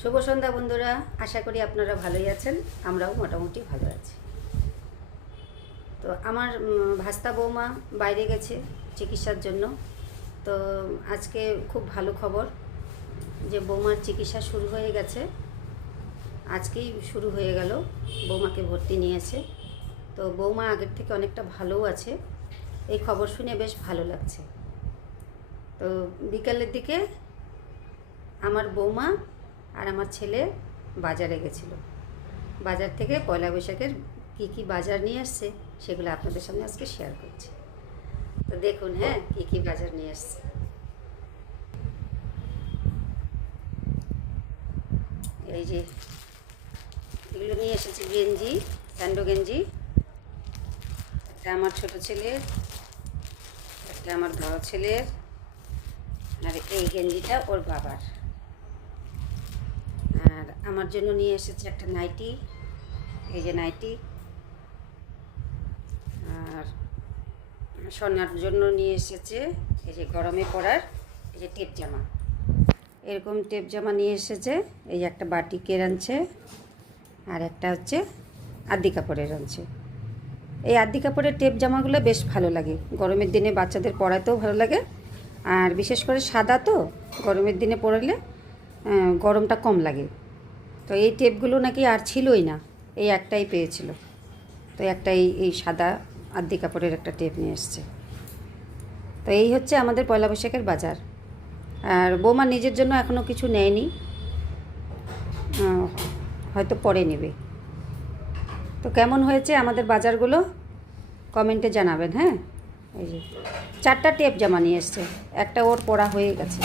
শুভ সন্ধ্যা বন্ধুরা, আশা করি আপনারা ভালোই আছেন। আমরাও মোটামুটি ভালো আছি। তো আমার ভাস্তা বৌমা বাইরে গেছে চিকিৎসার জন্য। তো আজকে খুব ভালো খবর যে বৌমার চিকিৎসা শুরু হয়ে গেছে। আজকেই শুরু হয়ে গেল, বৌমাকে ভর্তি নিয়েছে। তো বৌমা আগের থেকে অনেকটা ভালোও আছে। এই খবর শুনে বেশ ভালো লাগছে। তো বিকালের দিকে আমার বৌমা আর আমার ছেলে বাজারে গেছিলো। বাজার থেকে পয়লা বৈশাখের কী কী বাজার নিয়ে আসছে সেগুলো আপনাদের সামনে আজকে শেয়ার করছি। তো দেখুন, হ্যাঁ, কী কী বাজার নিয়ে আসছে। এই যে এগুলো নিয়ে এসেছে গেঞ্জি, স্যান্ডো গেঞ্জি। একটা আমার ছোট ছেলের, একটা আমার বড় ছেলের, আর এই গেঞ্জিটা ওর বাবার। আর আমার জন্য নিয়ে এসেছে একটা নাইটি, এই যে নাইটি। আর সোনার জন্য নিয়ে এসেছে এই যে গরমে পরার এই যে টেপ জামা। এরকম টেপ জামা নিয়ে এসেছে। এই যে একটা বাটিকের আনছে, আর একটা হচ্ছে আদি কাপড়ের আনছে। এই আদি কাপড়ের টেপ জামাগুলো বেশ ভালো লাগে, গরমের দিনে বাচ্চাদের পরাতেও ভালো লাগে। আর বিশেষ করে সাদা তো গরমের দিনে পরালে গরমটা কম লাগে। তো এই টেপগুলো নাকি আর ছিলই না, এই একটাই পেয়েছিল। তো একটাই এই সাদা আদি কাপড়ের একটা টেপ নিয়ে এসছে। তো এই হচ্ছে আমাদের পয়লা বৈশাখের বাজার। আর বৌমা নিজের জন্য এখনও কিছু নেয়নি, হয়তো পরে নেবে। তো কেমন হয়েছে আমাদের বাজারগুলো কমেন্টে জানাবেন। হ্যাঁ, এই যে 4টা টেপ জামা নিয়ে এসছে, একটা ওর পরা হয়ে গেছে।